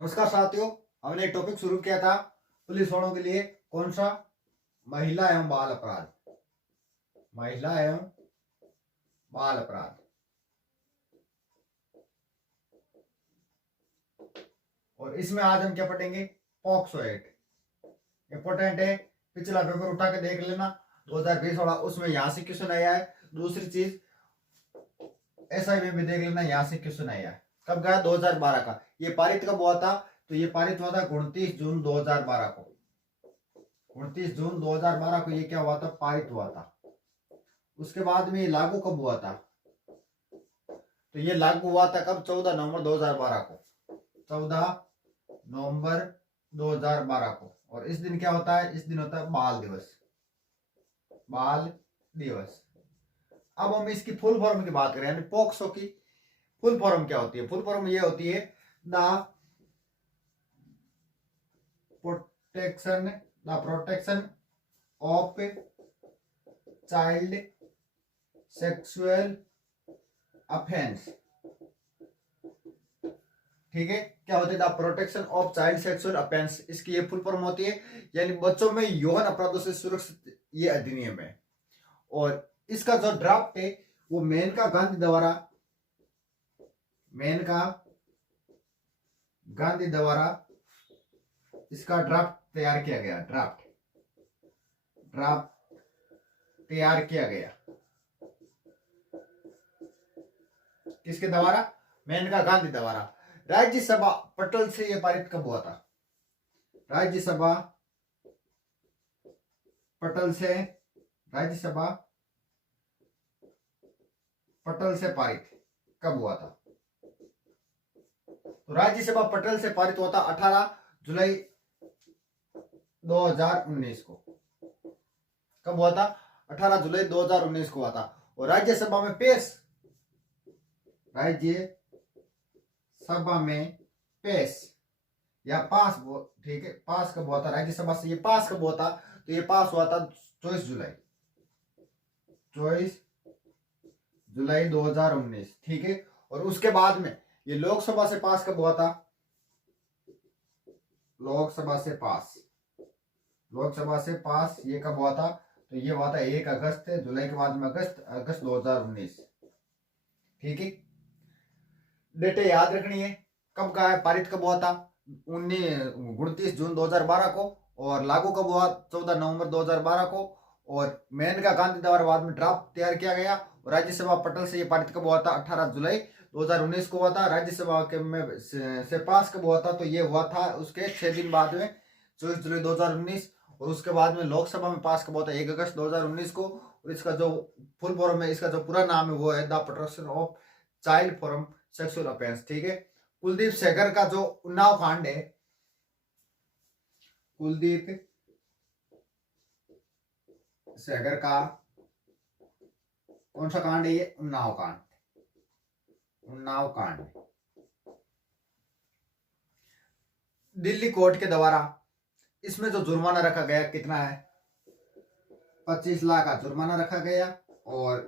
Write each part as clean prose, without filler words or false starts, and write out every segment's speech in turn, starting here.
नमस्कार साथियों, हमने एक टॉपिक शुरू किया था पुलिस वालों के लिए। कौन सा? महिला एवं बाल अपराध। महिला एवं बाल अपराध। और इसमें आज हम क्या पढ़ेंगे? POCSO act. इंपॉर्टेंट है, पिछला पेपर उठा के देख लेना 2020 वाला, उसमें यहां से क्वेश्चन आया है। दूसरी चीज, एसआई में भी देख लेना, यहां से क्वेश्चन आया है। कब गया? 2012 का। ये पारित कब हुआ था? तो ये पारित हुआ था 29 जून 2012 को। 29 जून 2012 को ये क्या हुआ था? पारित हुआ था। उसके बाद में ये लागू कब हुआ था? तो ये लागू हुआ था कब? 14 नवंबर 2012 को। 14 नवंबर 2012 को। और इस दिन क्या होता है? इस दिन होता है बाल दिवस। बाल दिवस। अब हम इसकी फुल फॉर्म की बात करें, यानी पॉक्सो की फुल फॉर्म क्या होती है? फुल फॉर्म ये होती है the protection the protection of child sexual offence. ठीक है, क्या होती है? The protection of child sexual offence. इसकी ये फुल फॉर्म होती है, यानी बच्चों में यौन अपराधों से सुरक्षित ये अधिनियम है। और इसका जो ड्राफ्ट है वो मेनका गांधी द्वारा इसका ड्राफ्ट तैयार किया गया। ड्राफ्ट तैयार किया गया किसके द्वारा? मेनका गांधी द्वारा। राज्यसभा पटल से यह पारित कब हुआ था? राज्यसभा पटल से पारित कब हुआ था? तो राज्यसभा पटल से पारित हुआ था 18 जुलाई 2019 को। कब हुआ था? 18 जुलाई 2019 को हुआ था। और राज्यसभा में पेश या पास, ठीक है, पास कब हुआ था? राज्यसभा से ये पास कब हुआ था? तो ये पास हुआ था 24 जुलाई 2019। ठीक है। और उसके बाद में ये लोकसभा से पास कब हुआ था? लोकसभा से पास ये कब हुआ था? तो ये हुआ था 1 अगस्त, जुलाई के बाद में अगस्त 2019। ठीक है, डेटे याद रखनी है। कब का है? पारित कब हुआ था? 29 जून 2012 को। और लागू कब हुआ? 14 नवंबर 2012 को। और मेनका गांधी द्वारा बाद में ड्राफ्ट तैयार किया गया। और राज्यसभा पटल से ये पारित कब हुआ था? 18 जुलाई 2019 को हुआ था। राज्यसभा के में से पास कब हुआ था? तो ये हुआ था उसके 6 दिन बाद में, 24 जुलाई 2019। और उसके बाद में लोकसभा में पास कब हुआ था? 1 अगस्त 2019 को। और इसका जो फुल फॉर्म है, इसका जो पूरा नाम है वो है the protection of child from sexual offence. ठीक है। कुलदीप सेंगर का जो उन्नाव कांड है, कुलदीप सेंगर का कौन सा कांड है? ये उन्नाव कांड। दिल्ली कोर्ट के द्वारा इसमें जो जुर्माना रखा गया कितना है? 25 लाख का जुर्माना रखा गया। और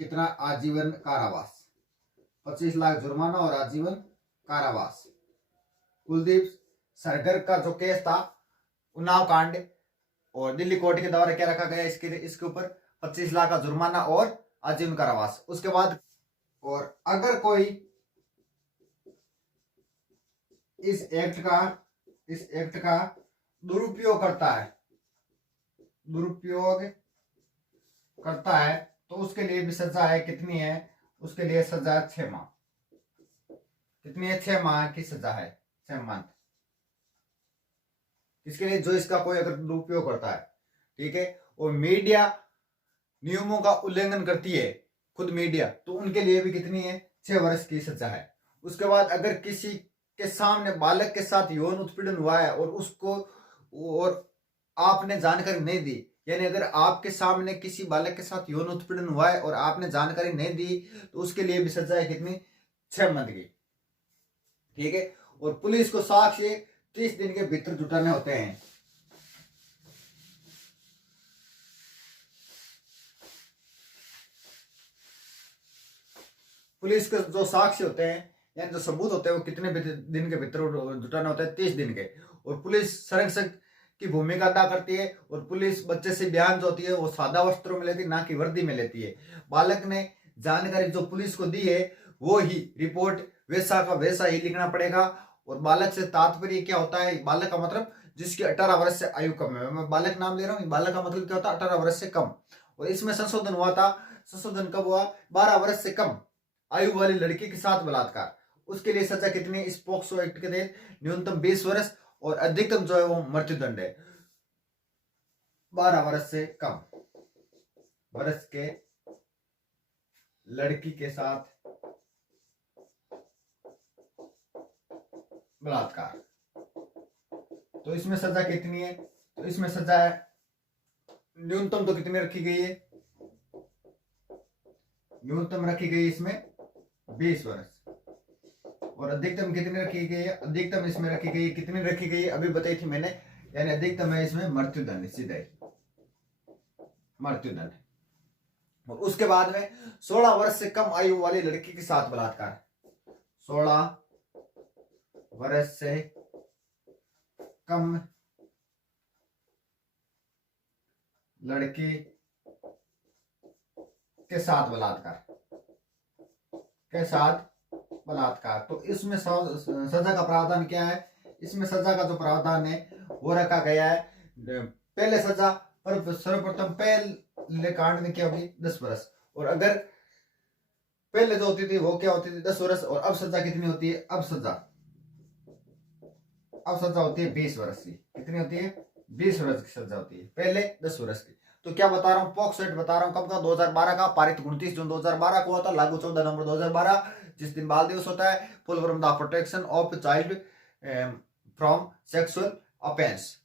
कितना? आजीवन कारावास। 25 लाख जुर्माना और आजीवन कारावास। कुलदीप सेंगर का जो केस था उन्नाव कांड, और दिल्ली कोर्ट के द्वारा क्या रखा गया इसके ऊपर? 25 लाख का जुर्माना और आजीवन कारावास। उसके बाद, और अगर कोई इस एक्ट का दुरुपयोग करता है तो उसके लिए भी सजा है। कितनी है? उसके लिए सजा है 6 माह। कितनी है? 6 माह की सजा है, 6 मंथ। इसके लिए जो इसका कोई अगर दुरुपयोग करता है, ठीक है, और मीडिया नियमों का उल्लंघन करती है, खुद मीडिया, तो उनके लिए भी कितनी है? 6 वर्ष की सजा है। उसके बाद अगर किसी के सामने बालक के साथ यौन उत्पीड़न हुआ है और आपने जानकारी नहीं दी, यानी अगर आपके सामने किसी बालक के साथ यौन उत्पीड़न हुआ है और आपने जानकारी नहीं दी, तो उसके लिए भी सजा है कितनी? 6 मंथ की। ठीक है। और पुलिस को साक्ष्य 30 दिन के भीतर जुटाने होते हैं। पुलिस के जो साक्ष्य होते हैं यानी जो सबूत होते हैं वो कितने दिन के भीतर जुटाना होता है, 30 दिन के। और पुलिस संरक्षक की भूमिका अदा करती है, और पुलिस बच्चे से बयान जो होती है वो सादा वस्त्रों में लेती है, ना कि वर्दी में लेती है। बालक ने जानकारी जो पुलिस को दी है वो ही रिपोर्ट वैसा का वैसा ही लिखना पड़ेगा। और बालक से तात्पर्य क्या होता है, बालक का मतलब जिसकी 18 वर्ष से आयु कम है। मैं बालक नाम ले रहा हूँ, बालक का मतलब क्या होता है, 18 वर्ष से कम। और इसमें संशोधन हुआ था, संशोधन कब हुआ, 12 वर्ष से कम आयु वाली लड़की के साथ बलात्कार, उसके लिए सजा कितनी, इस पोक्सो एक्ट के तहत न्यूनतम 20 वर्ष और अधिकतम जो है वो मृत्युदंड है। 12 वर्ष से कम वर्ष के लड़की के साथ बलात्कार, तो इसमें सजा कितनी है, तो इसमें सजा है न्यूनतम तो कितनी रखी गई है, न्यूनतम रखी गई इसमें 20 वर्ष, और अधिकतम कितनी रखी गई है, अधिकतम इसमें रखी गई, कितनी रखी गई है अभी बताई थी मैंने, यानी अधिकतम है इसमें मृत्युदंड, सीधे मृत्युदंड। और उसके बाद में 16 वर्ष से कम आयु वाली लड़की के साथ बलात्कार, 16 वर्ष से कम लड़की के साथ बलात्कार, के साथ बलात्कार, तो इसमें सजा का प्रावधान क्या है, इसमें सजा का जो प्रावधान है वो रखा गया है, पहले सजा पर सर्वप्रथम पहले कांड में क्या होगी 10 वर्ष, और अगर पहले जो होती थी वो क्या होती थी 10 वर्ष, और अब सजा कितनी होती है, अब सजा होती है 20 वर्ष की, कितनी होती है 20 वर्ष की सजा होती है, पहले 10 वर्ष की। तो क्या बता रहा हूँ, पॉक्सो एक्ट बता रहा हूँ कब का, 2012 का, पारित 29 जून 2012 को हुआ था, लागू 14 नवंबर 2012, जिस दिन बाल दिवस होता है, full from the protection of child from sexual offence,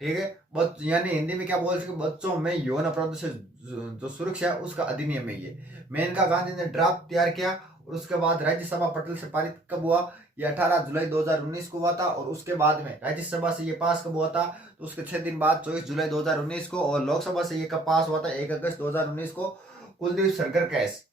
ठीक है, यानी हिंदी में क्या बोल सके, बच्चों में यौन अपराधों से जो सुरक्षा है उसका अधिनियम है ये। मेनका गांधी ने ड्राफ्ट तैयार किया, और उसके बाद राज्यसभा पटल से पारित कब हुआ, ये 18 जुलाई 2019 को हुआ था, और उसके बाद में राज्यसभा से ये पास कब हुआ था, तो उसके 6 दिन बाद 24 जुलाई 2019 को, और लोकसभा से ये कब पास हुआ था, 1 अगस्त 2019 को। कुलदीप सरगर केस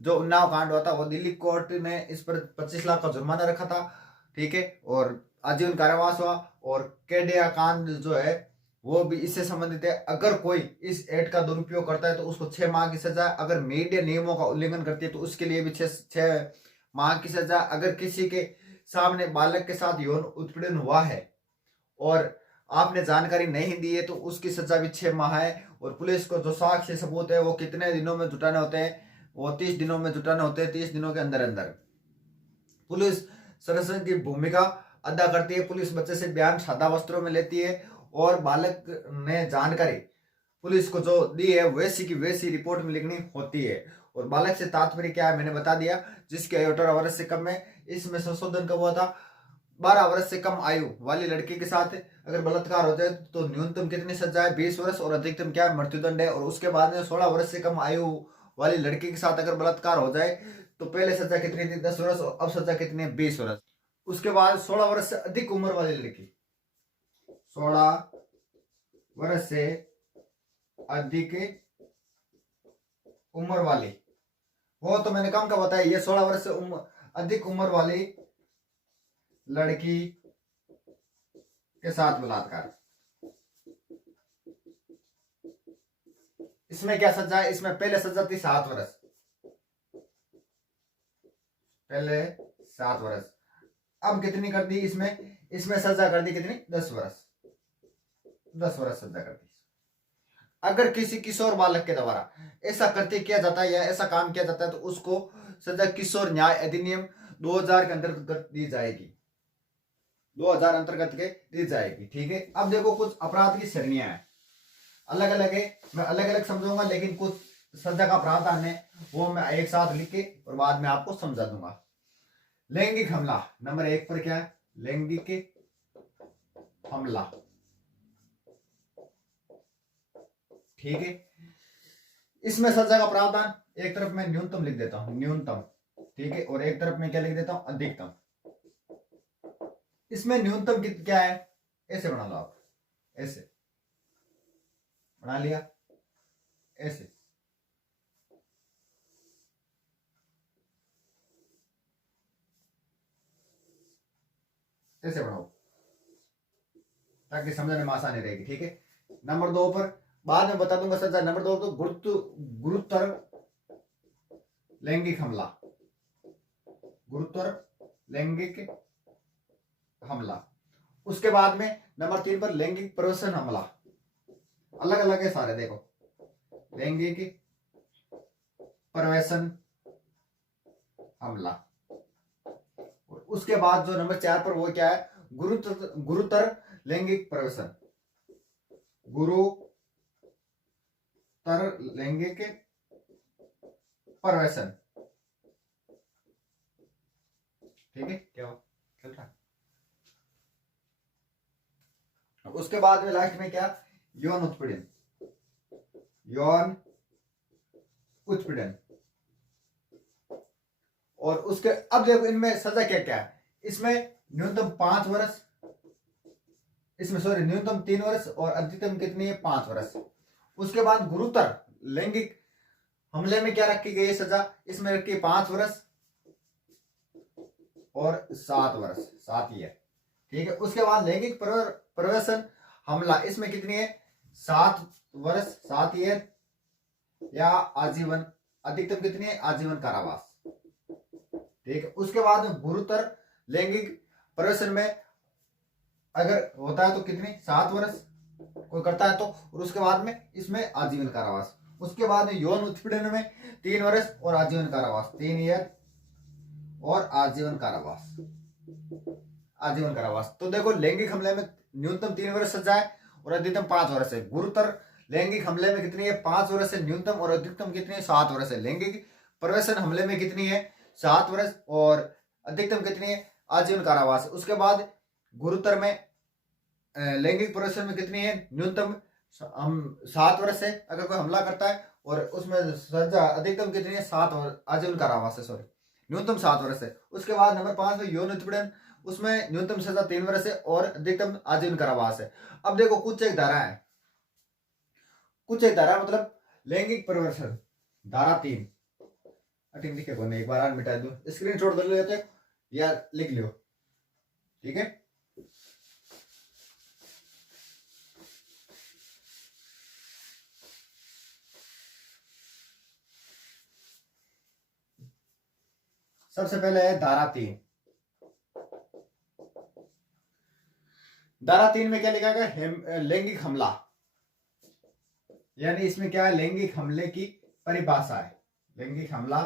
जो उन्नाव कांड हुआ था, वो दिल्ली कोर्ट ने इस पर 25 लाख का जुर्माना रखा था, ठीक है, और आजीवन कारावास हुआ। और केडिया कांड जो है वो भी इससे संबंधित है, अगर कोई इस एक्ट का दुरुपयोग करता है तो उसको 6 माह की सजा, अगर मीडिया नियमों का उल्लंघन करती है तो उसके लिए भी 6 माह की सजा, अगर किसी के सामने बालक के साथ यौन उत्पीड़न हुआ है और आपने जानकारी नहीं दी है तो उसकी सजा भी 6 माह है। और पुलिस को जो साक्ष्य सबूत है वो कितने दिनों में जुटाने होते हैं, वो 30 दिनों में जुटाने होते हैं, 30 दिनों के अंदर अंदर। पुलिस संरक्षक की भूमिका अदा करती है, पुलिस बच्चे से बयान सादा वस्त्रों में लेती है, और बालक ने जानकारी पुलिस को जो दी है वैसी की वैसी रिपोर्ट में लिखनी होती है। और बालक से तात्पर्य क्या है मैंने बता दिया, जिसकी आयु 18 वर्ष से कम है। इसमें संशोधन कब हुआ था, 12 वर्ष से कम आयु वाली लड़की के साथ अगर बलात्कार हो जाए तो न्यूनतम कितनी सजा है 20 वर्ष, और अधिकतम क्या है मृत्युदंड है। और उसके बाद में 16 वर्ष से कम आयु वाली लड़की के साथ अगर बलात्कार हो जाए तो पहले सजा कितनी थी 10 वर्ष, और अब सजा कितनी है 20 वर्ष। उसके बाद 16 वर्ष से अधिक उम्र वाली लड़की, 16 वर्ष से अधिक उम्र वाली, वो तो मैंने कम का बताया, ये 16 वर्ष से अधिक उम्र वाली लड़की के साथ बलात्कार, इसमें क्या सजा है, इसमें पहले सजा थी 7 वर्ष, पहले 7 वर्ष, अब कितनी कर दी इसमें सजा कर दी कितनी 10 वर्ष, 10 वर्ष सजा कर दी। अगर किसी किशोर बालक के द्वारा ऐसा कृत्य किया जाता है या ऐसा काम किया जाता है तो उसको सजा किशोर न्याय अधिनियम 2000 के अंतर्गत दी जाएगी, 2000 अंतर्गत के दी जाएगी, ठीक है। अब देखो कुछ अपराध की श्रेणियां हैं, अलग अलग है, मैं अलग अलग समझाऊंगा, लेकिन कुछ सजा का प्रावधान है वो मैं एक साथ लिख के और बाद में आपको समझा दूंगा। लैंगिक हमला नंबर 1 पर क्या है, लैंगिक हमला, ठीक है। इसमें सजा का प्रावधान एक तरफ मैं न्यूनतम लिख देता हूं, न्यूनतम, ठीक है, और एक तरफ मैं क्या लिख देता हूं अधिकतम। इसमें न्यूनतम क्या है, ऐसे बना लो आप, ऐसे बना लिया, ऐसे, ऐसे बनाओ ताकि समझने में आसानी रहेगी, ठीक है। नंबर 2 पर बाद में बता दूंगा सजा। नंबर 2 तो गुरुतर लैंगिक हमला, गुरुतर लैंगिक हमला। उसके बाद में नंबर 3 पर लैंगिक प्रवेशन हमला। अलग अलग है सारे, देखो लैंगिक प्रवेशन हमला। उसके बाद जो नंबर 4 पर वो क्या है, गुरुतर लैंगिक प्रवेशन, गुरुतर लैंगिक प्रवेशन, ठीक है। क्या चल रहा है। उसके बाद में लास्ट में क्या, यौन उत्पीड़न, यौन उत्पीड़न। और उसके अब देखो इनमें सजा क्या क्या है। इसमें न्यूनतम 5 वर्ष, इसमें सॉरी न्यूनतम 3 वर्ष और अधिकतम कितनी है, 5 वर्ष। उसके बाद गुरुतर लैंगिक हमले में क्या रखी गई है सजा, इसमें रखी 5 वर्ष और 7 वर्ष, 7 ईयर, ठीक है। उसके बाद लैंगिक प्रवेशन हमला, इसमें कितनी है, 7 वर्ष 7 ईयर या आजीवन, अधिकतम कितनी है, आजीवन कारावास, ठीक है। उसके बाद गुरुतर लैंगिक प्रवेशन में अगर होता है तो कितनी, 7 वर्ष कोई करता है तो, और उसके बाद में इसमें आजीवन कारावास। उसके बाद में यौन उत्पीड़न में 3 वर्ष और आजीवन कारावास, 3 ईयर और आजीवन कारावास, आजीवन कारावास। तो देखो लैंगिक हमले में न्यूनतम 3 वर्ष सजा है और अधिकतम 5 वर्ष है। गुरुतर लैंगिक हमले में कितनी है, 5 वर्ष है न्यूनतम और अधिकतम कितनी है, 7 वर्ष है। लैंगिक प्रवेशन हमले में कितनी है, 7 वर्ष और अधिकतम कितनी है, आजीवन कारावास। उसके बाद गुरुतर में लैंगिक प्रवेशन में कितनी है, न्यूनतम 7 वर्ष है अगर कोई हमला करता है, और उसमें सजा अधिकतम कितनी है, 7 वर्ष, आजीवन कारावास है, सॉरी न्यूनतम 7 वर्ष है। उसके बाद नंबर 5 में यौन उत्पीड़न, उसमें न्यूनतम सजा 3 वर्ष है और अधिकतम आजीवन कारावास है। अब देखो कुछ एक धारा है, कुछ एक धारा मतलब लैंगिक प्रवेशन धारा 3, लिखे को नहीं, एक बार मिटा दो, स्क्रीन शॉट कर लेते या लिख लियो, ठीक है। सबसे पहले है धारा 3। धारा 3 में क्या लिखा गया, लैंगिक हमला, यानी इसमें क्या है, लैंगिक हमले की परिभाषा है, लैंगिक हमला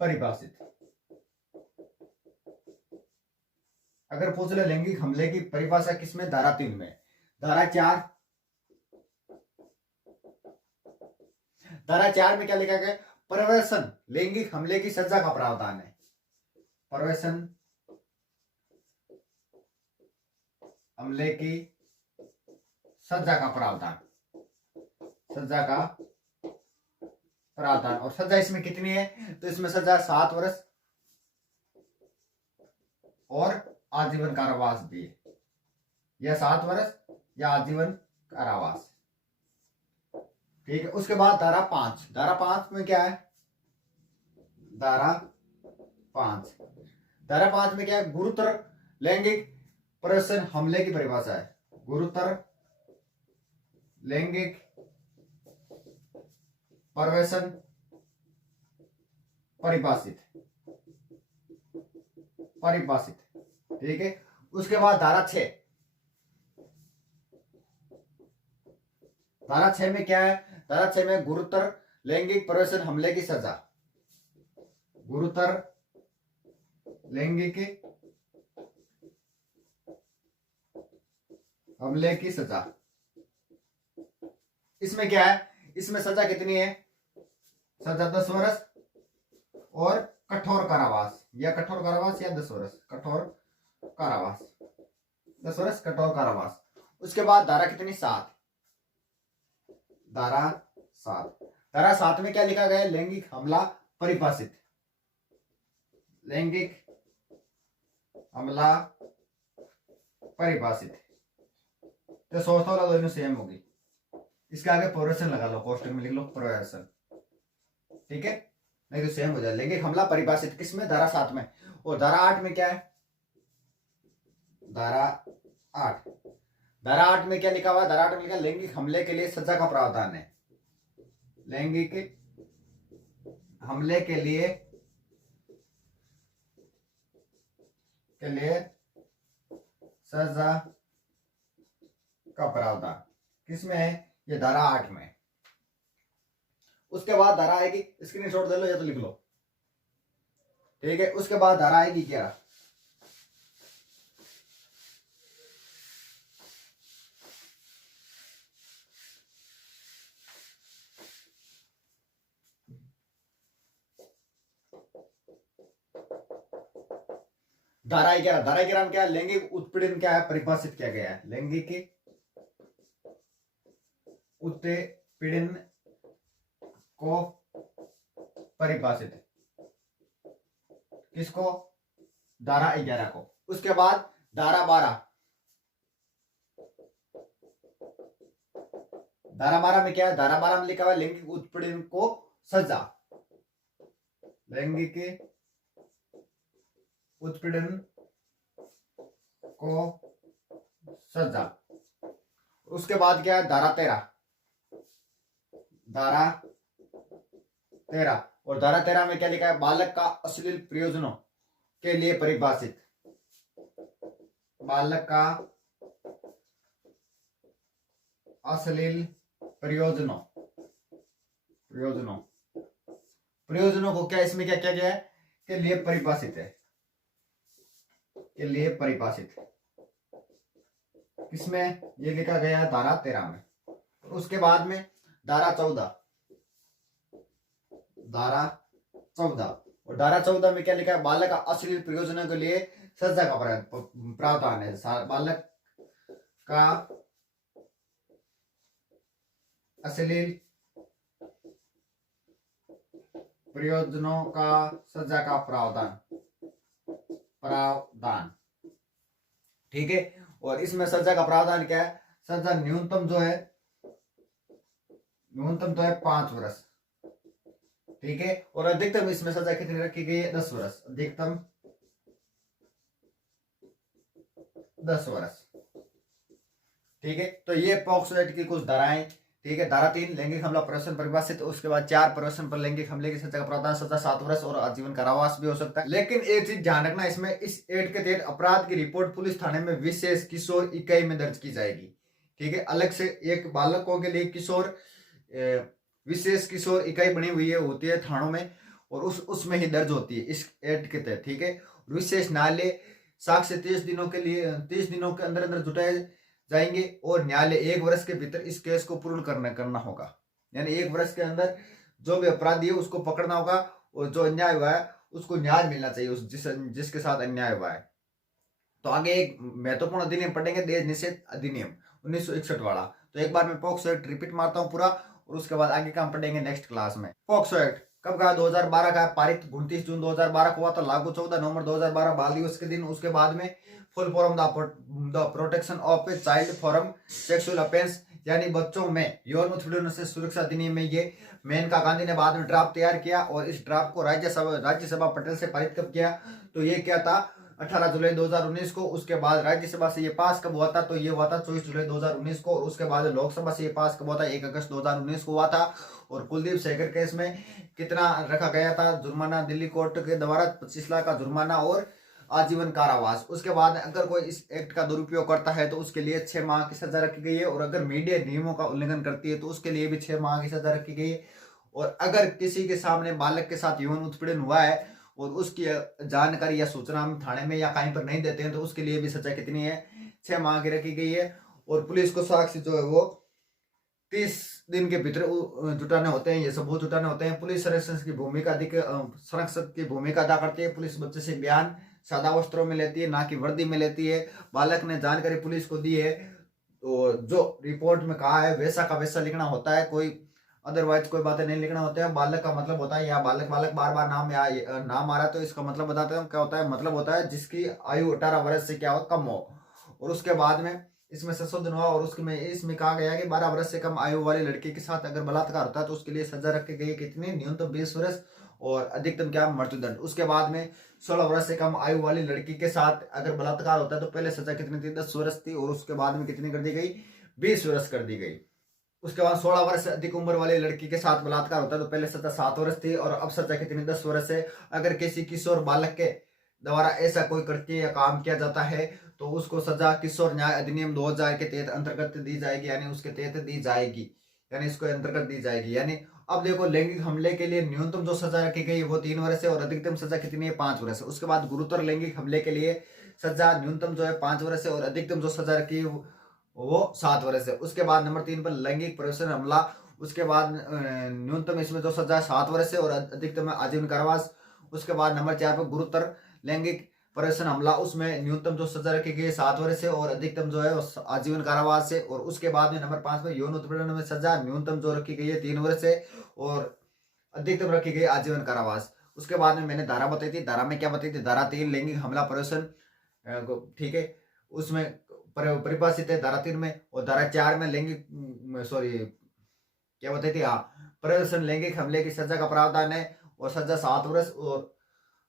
परिभाषित। अगर पूछ ले लैंगिक हमले की परिभाषा किसमें, धारा 3 में। धारा 4 में क्या लिखा गया, प्रवेशन लैंगिक हमले की सजा का प्रावधान है, प्रवेशन हमले की सजा का प्रावधान, सजा का प्रावधान। और सजा इसमें कितनी है, तो इसमें सजा 7 वर्ष और आजीवन कारावास भी है, या 7 वर्ष या आजीवन कारावास, ठीक है। उसके बाद धारा 5, धारा 5 में क्या है, धारा 5 में क्या है, गुरुतर लैंगिक प्रवेशन हमले की परिभाषा है, गुरुतर लैंगिक प्रवेशन परिभाषित, ठीक है। उसके बाद धारा 6, धारा 6 में क्या है, धारा 6 में गुरुतर लैंगिक प्रवेशन हमले की सजा, गुरुतर लैंगिक हमले की सजा। इसमें क्या है, इसमें सजा कितनी है, सजा 10 वर्ष और कठोर कारावास, या कठोर कारावास या 10 वर्ष, कठोर कारावास, 10 वर्ष कठोर कारावास। उसके बाद धारा कितनी, 7, धारा 7 में क्या लिखा गया, लैंगिक हमला परिभाषित, लैंगिक हमला परिभाषित। तो सोचता वाला दोनों सेम होगी, इसके आगे प्रोवेशन लगा लो, कोष्टक में लिख लो प्रोवेशन, ठीक है, नहीं तो सेम हो जाए। लैंगिक हमला परिभाषित किसमें, धारा 7 में। और धारा 8 में क्या है, धारा 8। धारा 8 में क्या लिखा हुआ है? धारा 8 में लिखा लैंगिक हमले के लिए सजा का प्रावधान है। लैंगिक हमले के लिए सजा का प्रावधान किसमें है? ये धारा 8 में। उसके बाद धारा आएगी, स्क्रीनशॉट ले लो या तो लिख लो, ठीक है। उसके बाद धारा आएगी क्या? धारा 11। धारा 11 में क्या है? लैंगिक उत्पीड़न क्या है? परिभाषित किया गया है। लैंगिक उत्पीड़न को परिभाषित, किसको? धारा 11 को। उसके बाद धारा 12। धारा 12 में क्या है? धारा 12 में लिखा हुआ लैंगिक उत्पीड़न को सजा, लैंगिक उत्पीड़न को सजा। उसके बाद क्या है? धारा 13। धारा 13 और धारा 13 में क्या लिखा है? बालक का अश्लील प्रयोजनों के लिए परिभाषित, बालक का अश्लील प्रयोजनों को क्या इसमें क्या किया गया है? के लिए परिभाषित है, के लिए परिभाषित। किसमें ये लिखा गया है? धारा 13 में। उसके बाद में धारा 14। धारा 14 और धारा 14 में क्या लिखा है? बालक का अश्लील प्रयोजनों के लिए सजा का प्रावधान है। बालक का अश्लील प्रयोजनों का सजा का प्रावधान, ठीक है। और इसमें सजा का प्रावधान क्या है? सजा न्यूनतम जो है, न्यूनतम तो है 5 वर्ष, ठीक है। और अधिकतम इसमें सजा कितनी रखी गई है? 10 वर्ष। अधिकतम 10 वर्ष, ठीक है। तो ये पॉक्सो एक्ट की कुछ धाराएं, ठीक है। धारा 3 लैंगिक हमला प्रवर्तन परिभाषित। उसके बाद 4 प्रवर्तन पर लैंगिक हमले की सजा का प्रावधान, सजा 7 वर्ष और आजीवन कारावास भी हो सकता है। लेकिन एक चीज ध्यान रखना, इसमें इस एक्ट के तहत अपराध की रिपोर्ट पुलिस थाने में विशेष किशोर इकाई में दर्ज की जाएगी, ठीक है। अलग से एक बालकों के लिए किशोर विशेष किशोर इकाई बनी हुई है, होती है थानों में, और उसमें ही दर्ज होती है इस एक्ट के तहत, ठीक है। विशेष न्यायालय साक्ष्य 30 दिनों के लिए 30 दिनों के अंदर अंदर जुटाए जाएंगे और न्यायालय 1 वर्ष के भीतर इस केस को पूर्ण करना होगा। यानी 1 वर्ष के अंदर जो भी अपराधी है उसको पकड़ना होगा और जो अन्याय हुआ है उसको न्याय मिलना चाहिए, उस जिसके साथ अन्याय हुआ है। तो आगे एक महत्वपूर्ण अधिनियम पढ़ेंगे, दहेज निषेध अधिनियम 1961 वाला। तो एक बार मैं पॉक्सो एक्ट रिपीट मारता हूँ पूरा, और उसके बाद आगे का हम पढ़ेंगे नेक्स्ट क्लास में। पॉक्सो एक्ट कब का? 2012 का। पारित 29 जून 2012 को हुआ था, लागू 14 नवंबर 2012 बाल दिवस के दिन। उसके बाद में full form the protection of a child from sexual offence, यानी बच्चों में यौन उत्पीड़न से सुरक्षा अधिनियम में ये मेनका गांधी ने बाद में ड्राफ्ट तैयार किया, और इस ड्राफ्ट को राज्यसभा पटेल से पारित कब किया? तो ये क्या था? 18 जुलाई 2019 को। उसके बाद राज्यसभा से ये पास कब हुआ था? तो ये हुआ था 24 जुलाई 2019 को। उसके बाद लोकसभा से ये पास कब हुआ था? 1 अगस्त 2019 को हुआ था। और कुलदीप सेंगर केस में कितना रखा गया था जुर्माना? दिल्ली कोर्ट के द्वारा 25 लाख का जुर्माना और आजीवन कारावास। उसके बाद अगर कोई इस एक्ट का दुरुपयोग करता है तो उसके लिए 6 माह की सजा रखी गई है, और अगर मीडिया नियमों का उल्लंघन करती है तो उसके लिए भी 6 माह की सजा रखी गई है। और अगर किसी के सामने बालक के साथ यौन उत्पीड़न हुआ है और उसकी जानकारी या सूचना हम थाने में या कहीं पर नहीं देते हैं तो उसके लिए भी सजा कितनी है? 6 माह की रखी गई है। और पुलिस को साक्ष्य जो है वो 30 दिन के भीतर जुटाने होते हैं, ये सबूत जुटाने होते हैं। पुलिस संरक्षक की भूमिका अदा करती है। पुलिस बच्चे से बयान सादा वस्त्रों में लेती है, ना कि वर्दी में लेती है। बालक ने जानकारी पुलिस को दी है तो जो रिपोर्ट में कहा है वैसा का वैसा लिखना होता है, कोई अदरवाइज कोई बातें नहीं लिखना होता है। बालक का मतलब होता है, या बालक बार बार नाम आ रहा है तो इसका मतलब बताते हैं क्या होता है। मतलब होता है जिसकी आयु 18 वर्ष से क्या हो कम हो। और उसके बाद में इसमें संशोधन हुआ और इसमें कहा गया कि 12 वर्ष से कम आयु वाले लड़के के साथ अगर बलात्कार होता है तो उसके लिए सजा रखी गई कितनी? न्यूनतम 20 वर्ष और अधिकतम क्या? मृत्युदंड। उसके बाद में 16 वर्ष से कम आयु वाली लड़की के साथ अगर बलात्कार होता है तो पहले सजा कितनी थी, 10 वर्ष थी, और उसके बाद में कितनी कर दी गई, 20 वर्ष कर दी गई। उसके बाद 16 वर्ष से अधिक उम्र वाली लड़की के साथ बलात्कार होता है तो पहले सजा 7 वर्ष थी, और अब सजा कितनी, 10 वर्ष है। अगर किसी किशोर बालक के द्वारा ऐसा कोई कृत्य या काम किया जाता है तो उसको सजा किशोर न्याय अधिनियम 2000 के तहत अंतर्गत दी जाएगी, यानी उसके तहत दी जाएगी, यानी इसको अंतर्गत दी जाएगी। यानी अब देखो, लैंगिक हमले के लिए न्यूनतम जो सजा रखी गई है वो 3 वर्ष है, और अधिकतम सजा कितनी है, 5 वर्ष है। उसके बाद गुरुतर लैंगिक हमले के लिए सजा न्यूनतम जो है 5 वर्ष है, और अधिकतम जो सजा रखी है वो 7 वर्ष है। उसके बाद नंबर 3 पर लैंगिक प्रवेशन हमला, उसके बाद न्यूनतम इसमें जो सजा 7 वर्ष है और अधिकतम है आजीवन कारावास। उसके बाद नंबर 4 पर गुरुतर लैंगिक प्रवेशन हमला, उसमें न्यूनतम जो सजा रखी गई है 7 वर्ष है, और अधिकतम जो है आजीवन कारावास है। और उसके बाद में नंबर 5 में यौन उत्पीड़न में सजा न्यूनतम जो रखी गई है 3 वर्ष है, और अधिकतम रखी गई आजीवन कारावास। उसके बाद में मैंने धारा बताई थी, धारा में क्या बताई थी, धारा 3 लैंगिक हमला प्रवेशन, ठीक है, उसमें परिभाषित है धारा 3 में। और धारा 4 में लैंगिक क्या बताई थी, हाँ, प्रवेशन लैंगिक हमले की सजा का प्रावधान है, और सजा 7 वर्ष और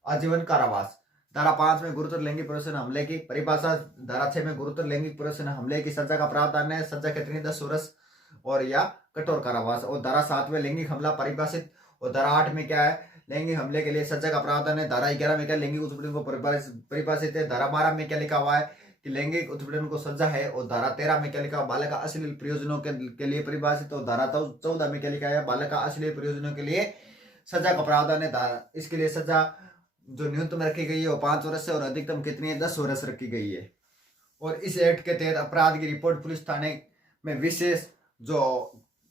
आजीवन कारावास। धारा 5 में गुरुतर लैंगिक प्रवेशन हमले की परिभाषा, धारा 6 में गुरुतर लैंगिक प्रवेशन हमले की सजा का प्रावधान है, सजा कितनी, 10 वर्ष और या कठोर कारावास। और धारा 7 में लैंगिक हमला परिभाषित, और धारा 8 में क्या है, लैंगिक हमले के लिए सजा का प्रावधान है। धारा 11 में क्या, लैंगिक उत्पीड़न को परिभाषित है। धारा 12 में क्या लिखा हुआ है कि लैंगिक उत्पीड़न को सजा है। और धारा 13 में क्या लिखा हुआ, बालक का अश्लील प्रयोजनों के लिए परिभाषित। और धारा 14 में क्या लिखा है, बालक का अश्लील प्रयोजनों के लिए सजा का प्रावधान है। इसके लिए सजा जो न्यूनतम रखी गई है वो 5 वर्ष है, और अधिकतम कितनी है, 10 वर्ष रखी गई है। और इस एक्ट के तहत अपराध की रिपोर्ट पुलिस थाने में विशेष जो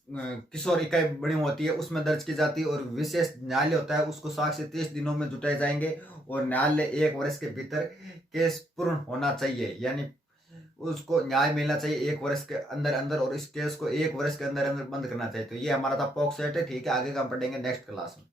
किशोर इकाई बनी होती है उसमें दर्ज की जाती है, और विशेष न्यायालय होता है उसको साक्ष्य 30 दिनों में जुटाए जाएंगे, और न्यायालय 1 वर्ष के भीतर केस पूर्ण होना चाहिए, यानी उसको न्याय मिलना चाहिए 1 वर्ष के अंदर अंदर, और इस केस को 1 वर्ष के अंदर अंदर बंद करना चाहिए। तो ये हमारा था पॉक्सो एक्ट, ठीक है, आगे का हम पढ़ेंगे नेक्स्ट क्लास में।